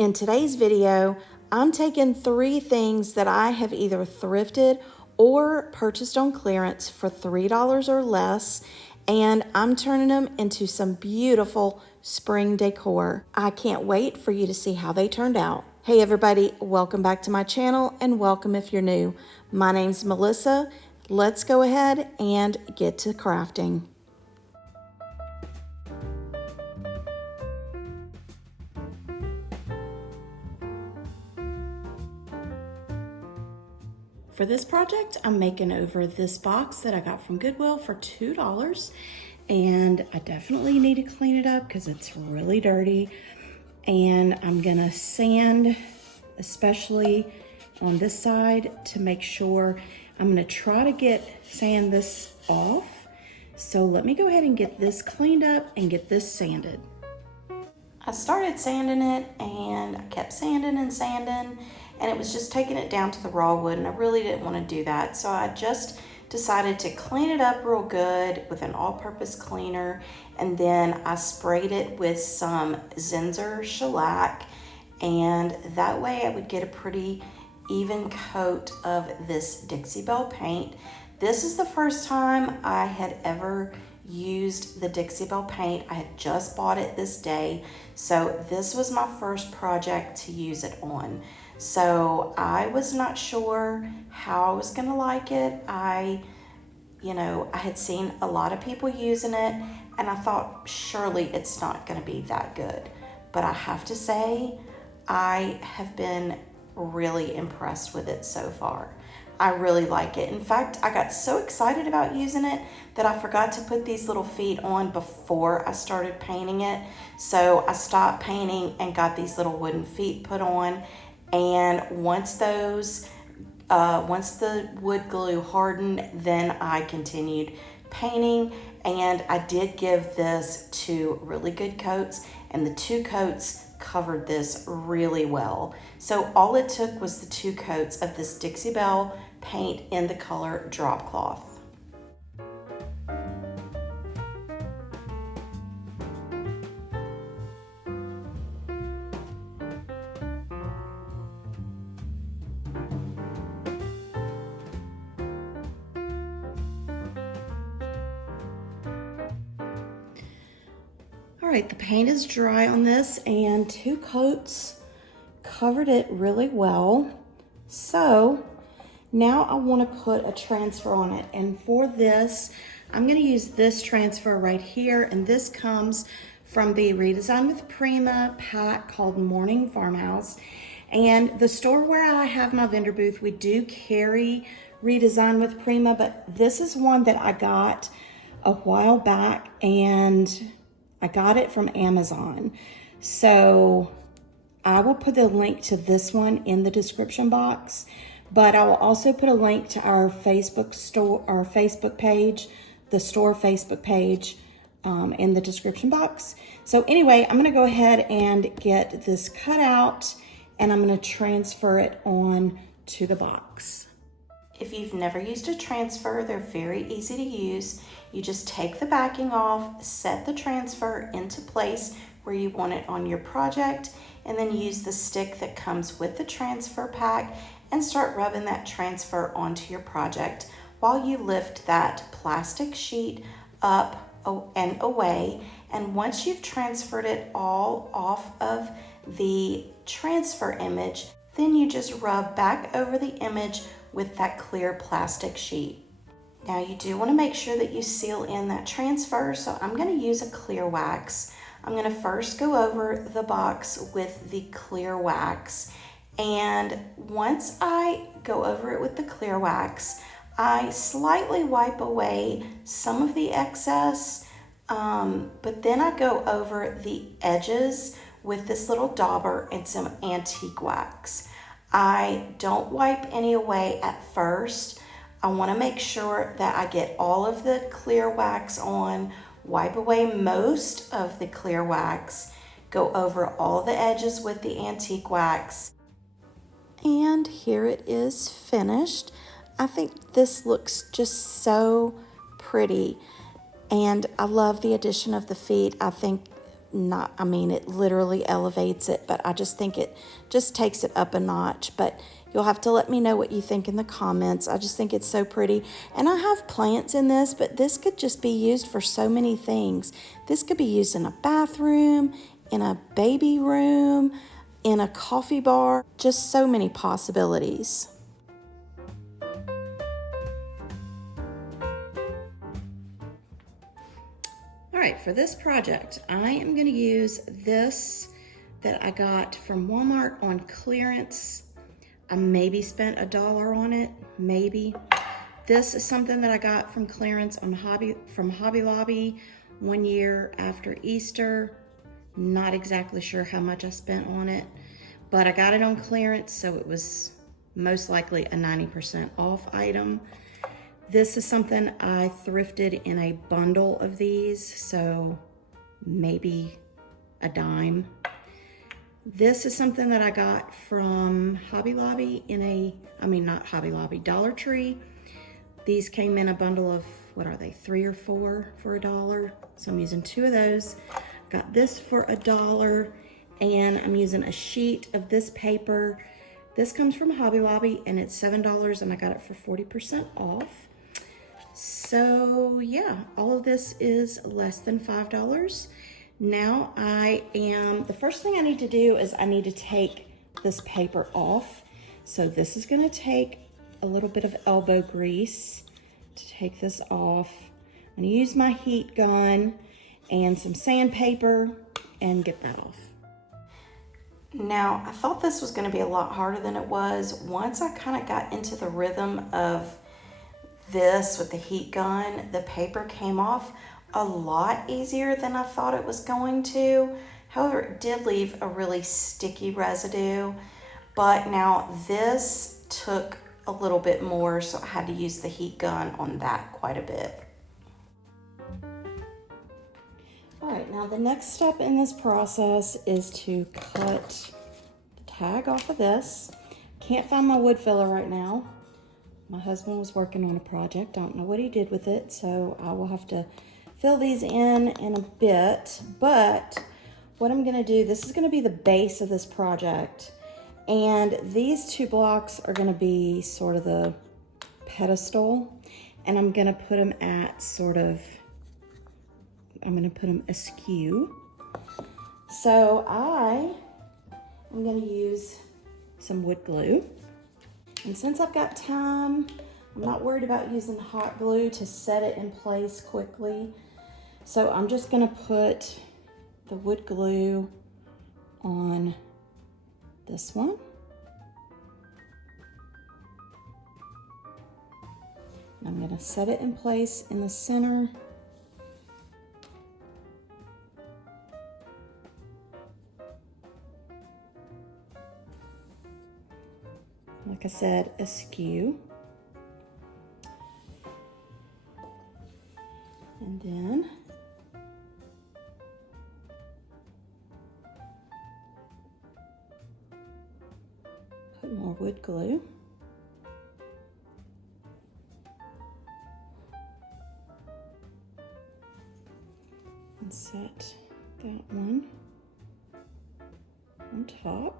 In today's video, I'm taking 3 things that I have either thrifted or purchased on clearance for $3 or less, and I'm turning them into some beautiful spring decor. I can't wait for you to see how they turned out. Hey everybody, welcome back to my channel and welcome if you're new. My name's Melissa. Let's go ahead and get to crafting. For this project, I'm making over this box that I got from Goodwill for $2, and I definitely need to clean it up because it's really dirty. And I'm gonna sand, especially on this side, to make sure. I'm gonna try to sand this off. So let me go ahead and get this cleaned up and get this sanded. I started sanding it and I kept sanding and sanding, and it was just taking it down to the raw wood, and I really didn't want to do that. So I just decided to clean it up real good with an all-purpose cleaner, and then I sprayed it with some Zinsser shellac, and that way I would get a pretty even coat of this Dixie Belle paint. This is the first time I had ever used the Dixie Belle paint. I had just bought it this day, so this was my first project to use it on. So I was not sure how I was gonna like it. I had seen a lot of people using it, and I thought surely it's not gonna be that good. But I have to say, I have been really impressed with it so far. I really like it. In fact, I got so excited about using it that I forgot to put these little feet on before I started painting it. So I stopped painting and got these little wooden feet put on. And once the wood glue hardened, then I continued painting. And I did give this 2 really good coats, and the 2 coats covered this really well. So all it took was the 2 coats of this Dixie Belle paint in the color Drop Cloth. All right, the paint is dry on this, and 2 coats covered it really well. So now I want to put a transfer on it, and for this, I'm going to use this transfer right here, and this comes from the Redesign with Prima pack called Morning Farmhouse. And the store where I have my vendor booth, we do carry Redesign with Prima, but this is one that I got a while back, and I got it from Amazon. So I will put the link to this one in the description box, but I will also put a link to our Facebook store, our Facebook page, the store Facebook page, in the description box. So anyway, I'm gonna go ahead and get this cut out, and I'm gonna transfer it on to the box. If you've never used a transfer, they're very easy to use. You just take the backing off, set the transfer into place where you want it on your project, and then use the stick that comes with the transfer pack and start rubbing that transfer onto your project while you lift that plastic sheet up and away. And once you've transferred it all off of the transfer image, then you just rub back over the image with that clear plastic sheet. Now you do want to make sure that you seal in that transfer, so I'm going to use a clear wax. I'm going to first go over the box with the clear wax, and once I go over it with the clear wax, I slightly wipe away some of the excess, but then I go over the edges with this little dauber and some antique wax. I don't wipe any away at first. I want to make sure that I get all of the clear wax on, wipe away most of the clear wax, go over all the edges with the antique wax. And here it is finished. I think this looks just so pretty, and I love the addition of the feet. I think not, I mean, it literally elevates it, but I just think it just takes it up a notch. But you'll have to let me know what you think in the comments. I just think it's so pretty. And I have plants in this, but this could just be used for so many things. This could be used in a bathroom, in a baby room, in a coffee bar, just so many possibilities. All right, for this project, I am gonna use this that I got from Walmart on clearance. I maybe spent $1 on it, maybe. This is something that I got from clearance on from Hobby Lobby 1 year after Easter. Not exactly sure how much I spent on it, but I got it on clearance, so it was most likely a 90% off item. This is something I thrifted in a bundle of these, so maybe a dime. This is something that I got from Hobby Lobby not Hobby Lobby, Dollar Tree. These came in a bundle of, what are they, 3 or 4 for $1. So I'm using 2 of those. Got this for $1, and I'm using a sheet of this paper. This comes from Hobby Lobby, and it's $7, and I got it for 40% off. So yeah, all of this is less than $5. Now the first thing I need to do is I need to take this paper off. So this is gonna take a little bit of elbow grease to take this off. I'm gonna use my heat gun and some sandpaper and get that off. Now, I thought this was gonna be a lot harder than it was. Once I kind of got into the rhythm of this with the heat gun, the paper came off a lot easier than I thought it was going to. However, it did leave a really sticky residue. But now this took a little bit more, so I had to use the heat gun on that quite a bit. All right, now the next step in this process is to cut the tag off of this. Can't find my wood filler right now. My husband was working on a project. Don't know what he did with it, so I will have to fill these in a bit. But what I'm gonna do, this is gonna be the base of this project. And these 2 blocks are gonna be sort of the pedestal. And I'm gonna put them at I'm gonna put them askew. So I'm gonna use some wood glue. And since I've got time, I'm not worried about using hot glue to set it in place quickly. So I'm just gonna put the wood glue on this one. And I'm gonna set it in place in the center. Like I said, askew. And then put more wood glue. And set that one on top.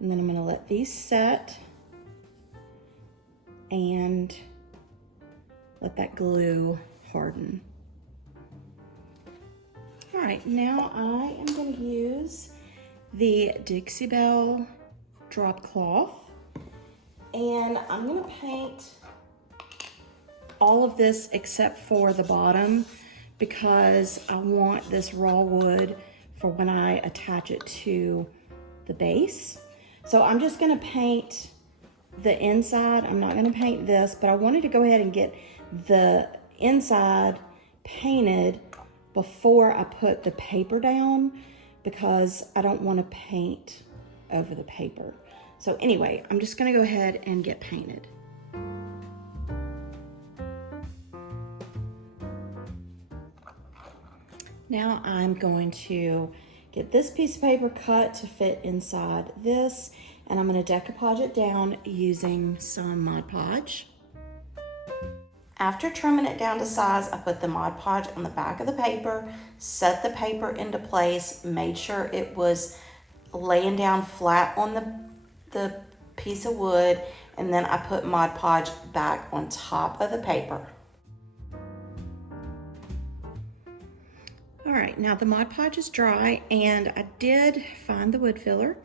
And then I'm gonna let these set and let that glue harden. All right, now I am gonna use the Dixie Belle drop cloth, and I'm gonna paint all of this except for the bottom because I want this raw wood for when I attach it to the base. So I'm just gonna paint the inside. I'm not gonna paint this, but I wanted to go ahead and get the inside painted before I put the paper down because I don't wanna paint over the paper. So anyway, I'm just gonna go ahead and get painted. Now I'm going to get this piece of paper cut to fit inside this, and I'm gonna decoupage it down using some Mod Podge. After trimming it down to size, I put the Mod Podge on the back of the paper, set the paper into place, made sure it was laying down flat on the piece of wood, and then I put Mod Podge back on top of the paper. All right, now the Mod Podge is dry, and I did find the wood filler,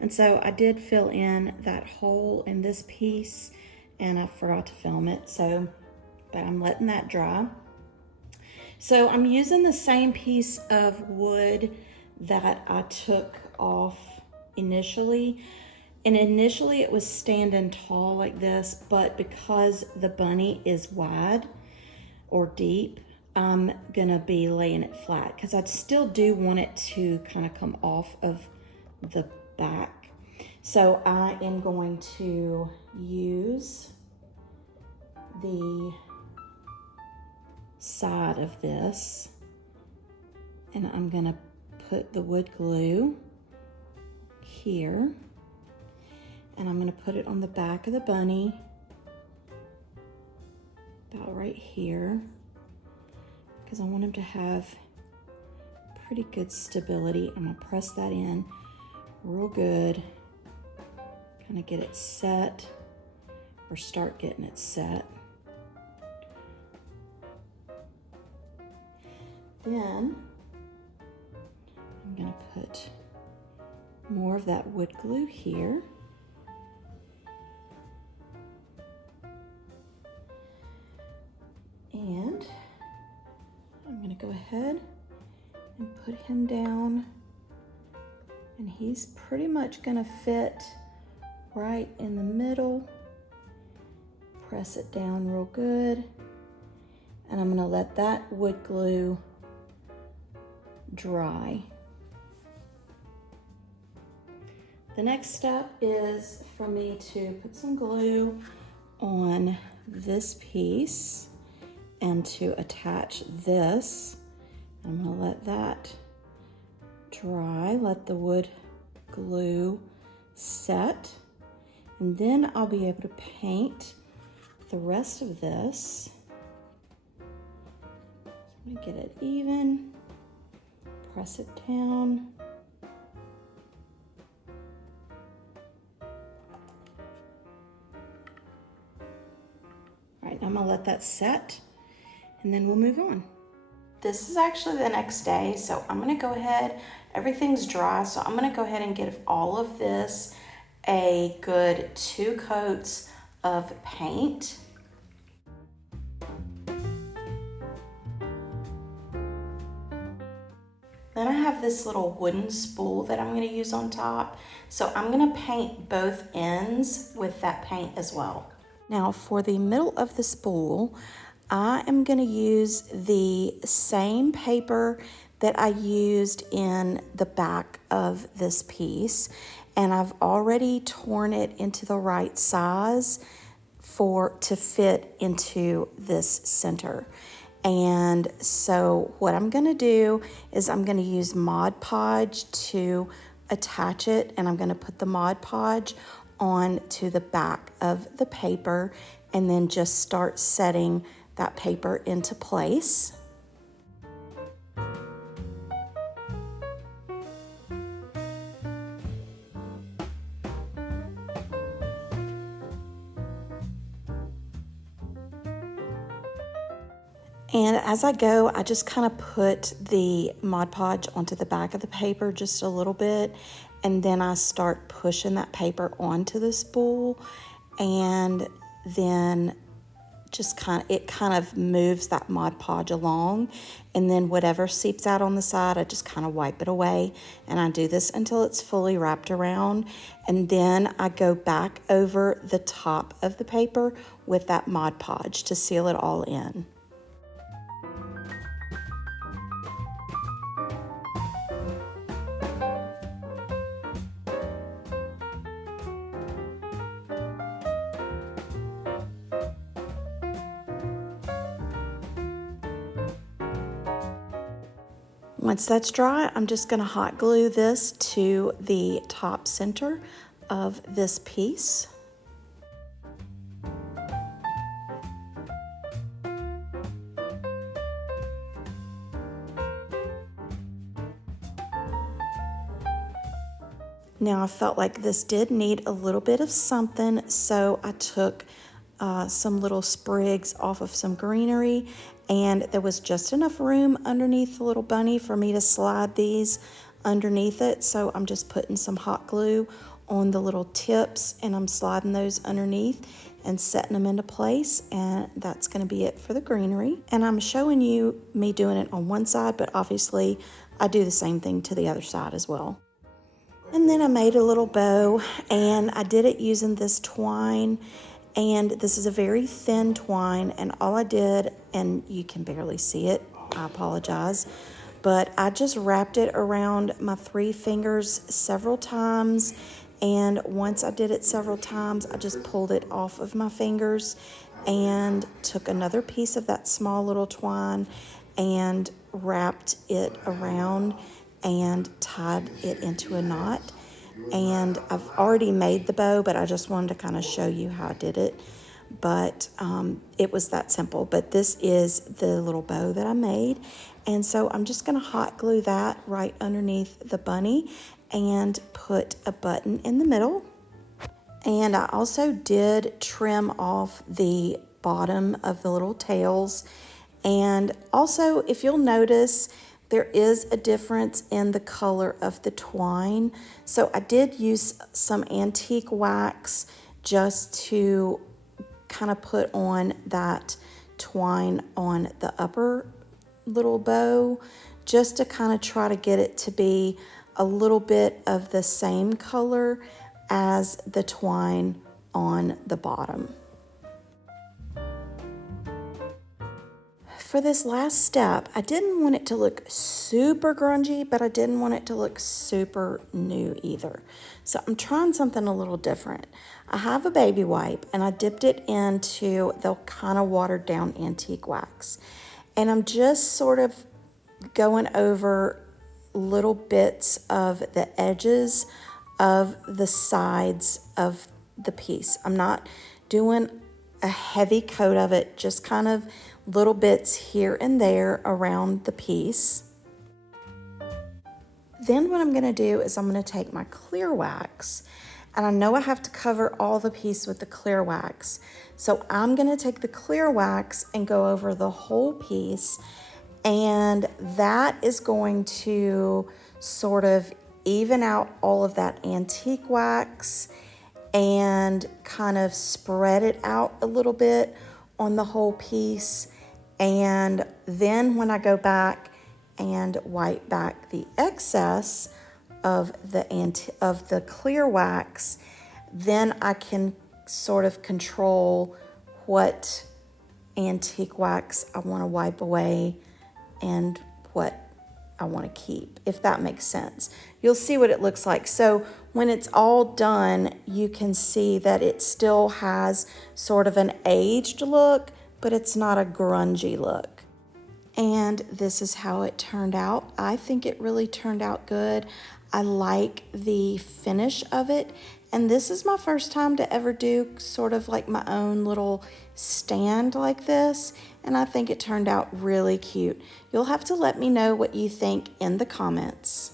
and so I did fill in that hole in this piece, and I forgot to film it, but I'm letting that dry. So I'm using the same piece of wood that I took off initially. And initially it was standing tall like this, but because the bunny is wide or deep, I'm gonna be laying it flat because I still do want it to kind of come off of the back. So I am going to use the side of this, and I'm gonna put the wood glue here, and I'm gonna put it on the back of the bunny, about right here, because I want him to have pretty good stability. I'm gonna press that in real good, kind of get it set, or start getting it set. Then I'm gonna put more of that wood glue here. And I'm gonna go ahead and put him down, and he's pretty much gonna fit right in the middle. Press it down real good, and I'm gonna let that wood glue dry. The next step is for me to put some glue on this piece and to attach this. I'm gonna let that dry, let the wood glue set, and then I'll be able to paint the rest of this. So I'm gonna get it even. Press it down. All right, I'm gonna let that set, and then we'll move on. This is actually the next day, so I'm gonna go ahead, everything's dry, so I'm gonna go ahead and give all of this a good 2 coats of paint. Then I have this little wooden spool that I'm gonna use on top. So I'm gonna paint both ends with that paint as well. Now for the middle of the spool, I am gonna use the same paper that I used in the back of this piece. And I've already torn it into the right size to fit into this center. And so what I'm gonna do is I'm gonna use Mod Podge to attach it, and I'm gonna put the Mod Podge on to the back of the paper and then just start setting that paper into place. And as I go, I just kind of put the Mod Podge onto the back of the paper just a little bit, and then I start pushing that paper onto the spool, and then it kind of moves that Mod Podge along, and then whatever seeps out on the side, I just kind of wipe it away, and I do this until it's fully wrapped around, and then I go back over the top of the paper with that Mod Podge to seal it all in. Once that's dry, I'm just going to hot glue this to the top center of this piece. Now I felt like this did need a little bit of something, so I took some little sprigs off of some greenery, and there was just enough room underneath the little bunny for me to slide these underneath it. So I'm just putting some hot glue on the little tips, and I'm sliding those underneath and setting them into place, and that's going to be it for the greenery. And I'm showing you me doing it on one side, but obviously I do the same thing to the other side as well. And then I made a little bow, and I did it using this twine, and this is a very thin twine, and all I did, and you can barely see it, I apologize, but I just wrapped it around my 3 fingers several times, and once I did it several times, I just pulled it off of my fingers and took another piece of that small little twine and wrapped it around and tied it into a knot. And I've already made the bow, but I just wanted to kind of show you how I did it. But it was that simple. But this is the little bow that I made. And so I'm just going to hot glue that right underneath the bunny and put a button in the middle. And I also did trim off the bottom of the little tails. And also, if you'll notice, there is a difference in the color of the twine. So I did use some antique wax just to kind of put on that twine on the upper little bow, just to kind of try to get it to be a little bit of the same color as the twine on the bottom. For this last step, I didn't want it to look super grungy, but I didn't want it to look super new either. So I'm trying something a little different. I have a baby wipe, and I dipped it into the kind of watered down antique wax. And I'm just sort of going over little bits of the edges of the sides of the piece. I'm not doing a heavy coat of it, just kind of little bits here and there around the piece. Then what I'm going to do is I'm going to take my clear wax, and I know I have to cover all the piece with the clear wax. So I'm going to take the clear wax and go over the whole piece, and that is going to sort of even out all of that antique wax and kind of spread it out a little bit on the whole piece. And then when I go back and wipe back the excess of the clear wax, then I can sort of control what antique wax I want to wipe away and what I want to keep, if that makes sense. You'll see what it looks like. So when it's all done, you can see that it still has sort of an aged look, but it's not a grungy look. And this is how it turned out. I think it really turned out good. I like the finish of it. And this is my first time to ever do sort of like my own little stand like this. And I think it turned out really cute. You'll have to let me know what you think in the comments.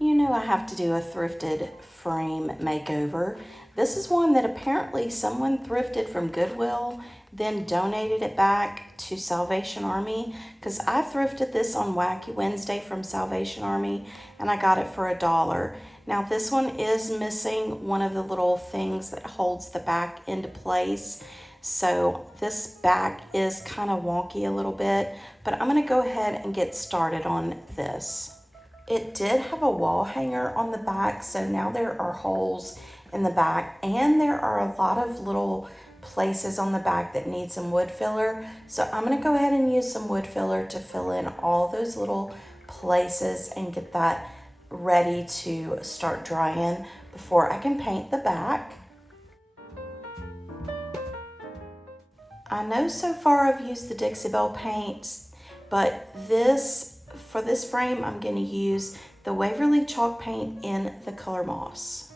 You know I have to do a thrifted frame makeover. This is one that apparently someone thrifted from Goodwill, then donated it back to Salvation Army, because I thrifted this on Wacky Wednesday from Salvation Army and I got it for $1. Now this one is missing one of the little things that holds the back into place. So this back is kind of wonky a little bit, but I'm going to go ahead and get started on this. It did have a wall hanger on the back, so now there are holes in the back, and there are a lot of little places on the back that need some wood filler. So I'm going to go ahead and use some wood filler to fill in all those little places and get that ready to start drying before I can paint the back. I know so far I've used the Dixie Belle paints, but for this frame, I'm going to use the Waverly chalk paint in the color moss.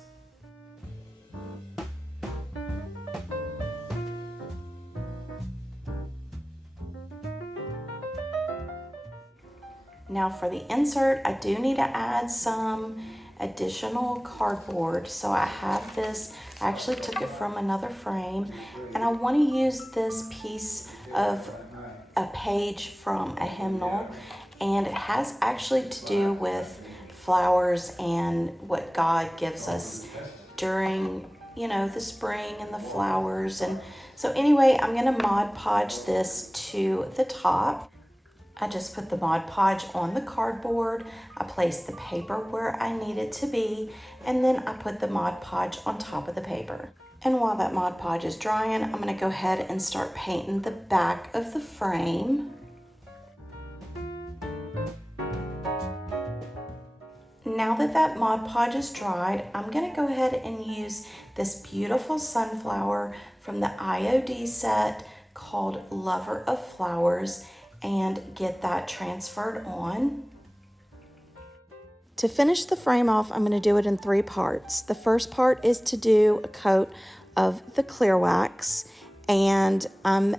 Now for the insert, I do need to add some additional cardboard. So I have this, I actually took it from another frame, and I want to use this piece of a page from a hymnal, and it has actually to do with flowers and what God gives us during, you know, the spring and the flowers. And so anyway, I'm going to Mod Podge this to the top. I just put the Mod Podge on the cardboard, I placed the paper where I need it to be, and then I put the Mod Podge on top of the paper. And while that Mod Podge is drying, I'm going to go ahead and start painting the back of the frame. Now that Mod Podge is dried, I'm going to go ahead and use this beautiful sunflower from the IOD set called Lover of Flowers, and get that transferred on. To finish the frame off, I'm going to do it in 3 parts. The first part is to do a coat of the clear wax, and I'm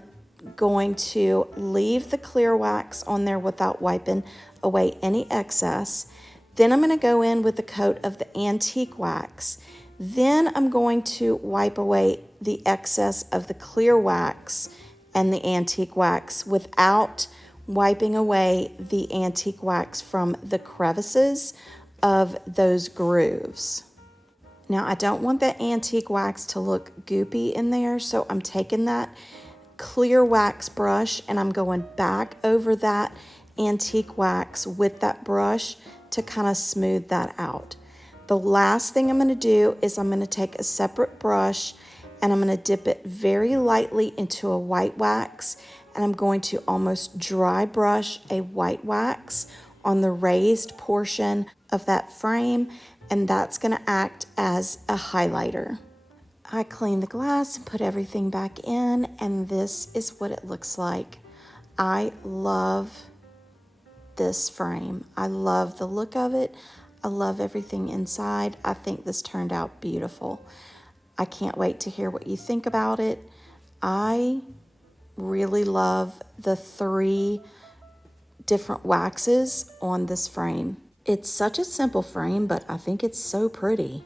going to leave the clear wax on there without wiping away any excess. Then I'm going to go in with a coat of the antique wax. Then I'm going to wipe away the excess of the clear wax and the antique wax without wiping away the antique wax from the crevices of those grooves. Now, I don't want that antique wax to look goopy in there, so I'm taking that clear wax brush and I'm going back over that antique wax with that brush to kind of smooth that out. The last thing I'm going to do is I'm going to take a separate brush and I'm going to dip it very lightly into a white wax, and I'm going to almost dry brush a white wax on the raised portion of that frame, and that's going to act as a highlighter. I clean the glass and put everything back in, and this is what it looks like. I love this frame. I love the look of it. I love everything inside. I think this turned out beautiful. I can't wait to hear what you think about it. I really love the 3 different waxes on this frame. It's such a simple frame, but I think it's so pretty.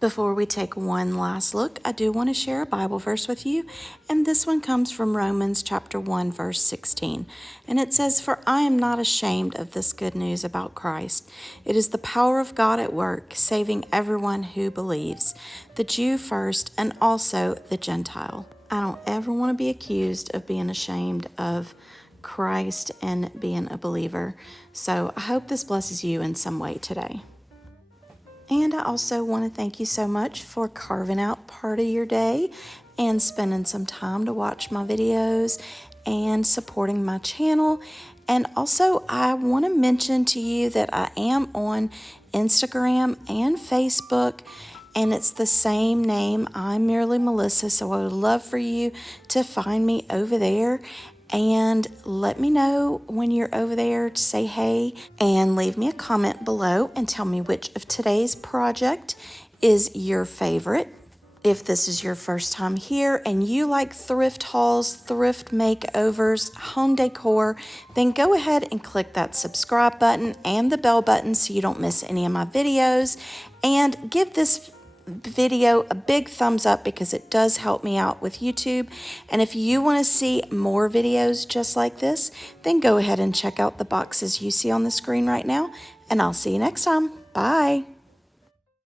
Before we take one last look, I do want to share a Bible verse with you, and this one comes from Romans chapter 1, verse 16. And it says, "For I am not ashamed of this good news about Christ. It is the power of God at work, saving everyone who believes, the Jew first and also the Gentile." I don't ever want to be accused of being ashamed of Christ and being a believer. So I hope this blesses you in some way today. And I also want to thank you so much for carving out part of your day and spending some time to watch my videos and supporting my channel. And also, I want to mention to you that I am on Instagram and Facebook, and it's the same name. I'm Merely Melissa, so I would love for you to find me over there. And let me know when you're over there to say hey, and leave me a comment below and tell me which of today's project is your favorite. If this is your first time here and you like thrift hauls, thrift makeovers, home decor, then go ahead and click that subscribe button and the bell button so you don't miss any of my videos, and give this video a big thumbs up because it does help me out with YouTube. And if you want to see more videos just like this, then go ahead and check out the boxes you see on the screen right now, and I'll see you next time. Bye.